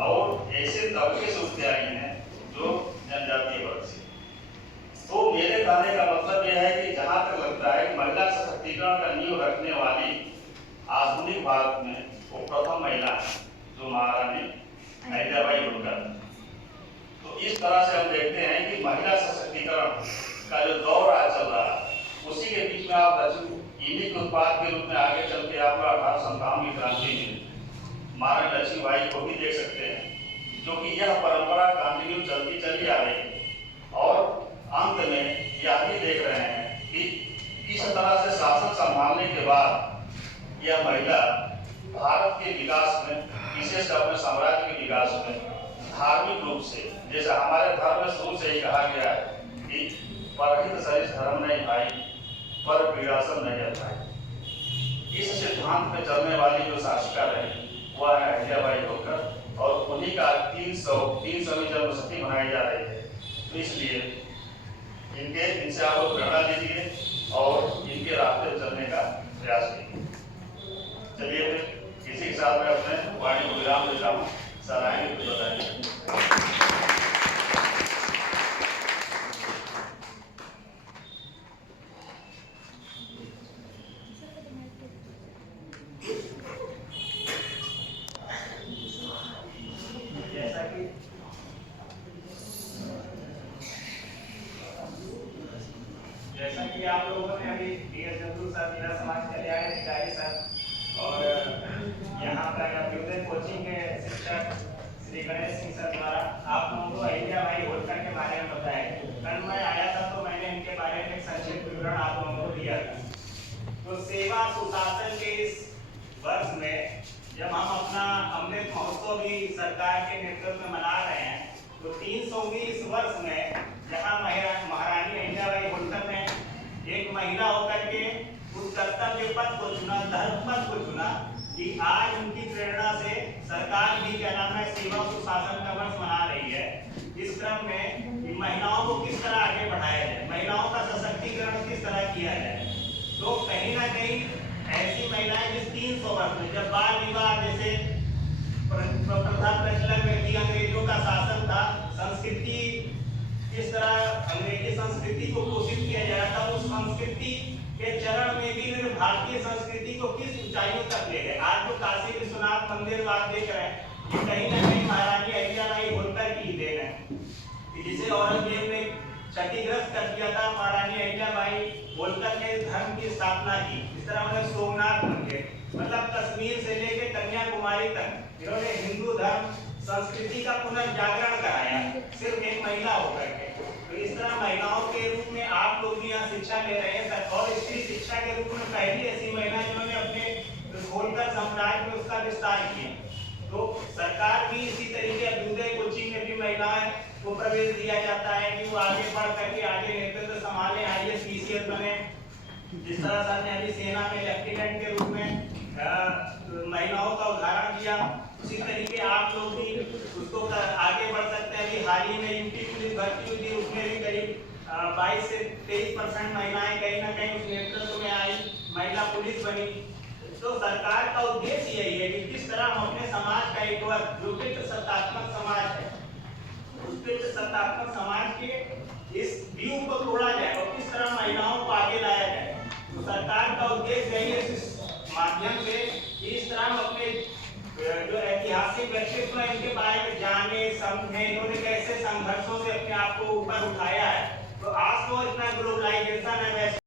और ऐसे तबके से उठते आई हैं जो जनजातीय वर्ग से। तो मेरे कहने का मतलब यह है कि जहाँ तक लगता है कि महिला सशक्तिकरण का नींव रखने वाली आधुनिक भारत में वो प्रथम महिला जो महारानी अहिल्याबाई होलकर। तो इस तरह से हम देखते हैं कि महिला सशक्तिकरण का जो दौर आज चल रहा है, उसी के बीच में आप इन्हीं के उत्पाद के रूप में आगे चल के आप 1857 की क्रांति में महारानी लक्ष्मीबाई को भी देख सकते हैं, जो कि यह परंपरा कंटिन्यू चलती चली आ रही है। और अंत में यह भी देख रहे हैं कि किस तरह से शासन संभालने के बाद यह महिला भारत के विकास में, विशेषकर अपने साम्राज्य के विकास में धार्मिक रूप से, जैसे हमारे धर्म में शुरू से ही कहा गया है कि परहित सरिस धर्म नहीं भाई, पर पीड़ासन नहीं अथाई। इस सिद्धांत में चलने वाली जो शासिका रही वह है अहिल्याबाई होलकर, और उन्हीं का 300वीं जन्मशती मनाई जा रही है। तो इसलिए इनसे आप लोग प्रेरणा लीजिए और इनके रास्ते चलने का प्रयास कीजिए। चलिए फिर इसी के साथ मैं अपने वाणी को विराम देता हूँ। सराहनीय कुछ बताइए। जैसा कि आप लोगों ने अभी डी.एस. जंतु सर, जिला समाज कल्याण अधिकारी सर और यहाँ पर अभ्युदय कोचिंग के शिक्षक श्री गणेश सिंह सर द्वारा आप लोगों को अहिल्याबाई होलकर के बारे में बताया। कल मैं आया था तो मैंने इनके बारे में एक संक्षिप्त विवरण आप लोगों को दिया था। तो सेवा सुशासन के इस वर्ष में जब हम अपना अमृत महोत्सव भी सरकार के नेतृत्व में मना रहे हैं, तो 300वीं इस वर्ष में जहाँ महारानी अहिल्याबाई होलकर ने एक महिला होकर के उस कर्तव्य पद को चुना, धर्म पद को चुना, कि आज उनकी प्रेरणा से सरकार भी क्या नाम है सेवा सुशासन का वर्ष मना रही है। इस क्रम में महिलाओं को किस तरह आगे बढ़ाया जाए, महिलाओं का सशक्तिकरण किस तरह किया जाए। तो कहीं ना कहीं ऐसी महिलाएं जिस 300 वर्ष में जब बाल विवाह जैसे प्रथा प्रचलन में थी, अंग्रेजों का शासन था, संस्कृति किस तरह अंग्रेजी संस्कृति को पोषित किया जा रहा था, उस संस्कृति के चरण में भी इन्होंने भारतीय संस्कृति को किस ऊंचाइयों तक ले गए। आज जो काशी विश्वनाथ मंदिर आप देख रहे हैं, ये कहीं ना कहीं महारानी अहिल्याबाई होलकर की देन है, जिसे औरंगजेब ने क्षतिग्रस्त कर दिया था। महारानी अहिल्याबाई होलकर ने धर्म की स्थापना की। इस तरह उन्होंने सोमनाथ मंदिर, मतलब कश्मीर से लेकर कन्याकुमारी तक इन्होंने हिंदू धर्म संस्कृति का पुनर्जागरण कराया, सिर्फ एक महिला होकर के। तो इस तरह महिलाओं के रूप में आप लोग भी यहाँ शिक्षा ले रहे हैं, और स्त्री शिक्षा के रूप में पहली ऐसी महिला जिन्होंने अपने होलकर साम्राज्य में उसका विस्तार किया। तो सरकार भी इसी तरीके अभ्युदय कोचिंग में भी महिलाएं को प्रवेश दिया जाता है कि वो आगे बढ़ करके आगे नेतृत्व संभाले, IAS PCS बने। जिस तरह सर ने अभी सेना में लेफ्टिनेंट के रूप में महिलाओं का उदाहरण दिया, उसी तरीके आप लोग भी उसको आगे बढ़ सकते हैं। अभी हाल ही में यूपी पुलिस भर्ती हुई थी, उसमें भी करीब 22 से 23% महिलाएं कहीं ना कहीं उस नेतृत्व में आई, महिला पुलिस बनी। तो सरकार का उद्देश्य यही है कि किस तरह हम अपने समाज का एक वर्ग जो पितृसत्तात्मक समाज है, उस पितृसत्तात्मक समाज के इस व्यू को तोड़ा जाए और किस तरह महिलाओं को आगे लाया जाए। तो सरकार का उद्देश्य यही है इस माध्यम से इस तरह हम अपने जो ऐतिहासिक व्यक्तित्व है इनके बारे में जाने समझे, इन्होंने कैसे संघर्षों से अपने आप को ऊपर उठाया है। तो आज तो इतना ग्लोबलाइजेशन है, वैसे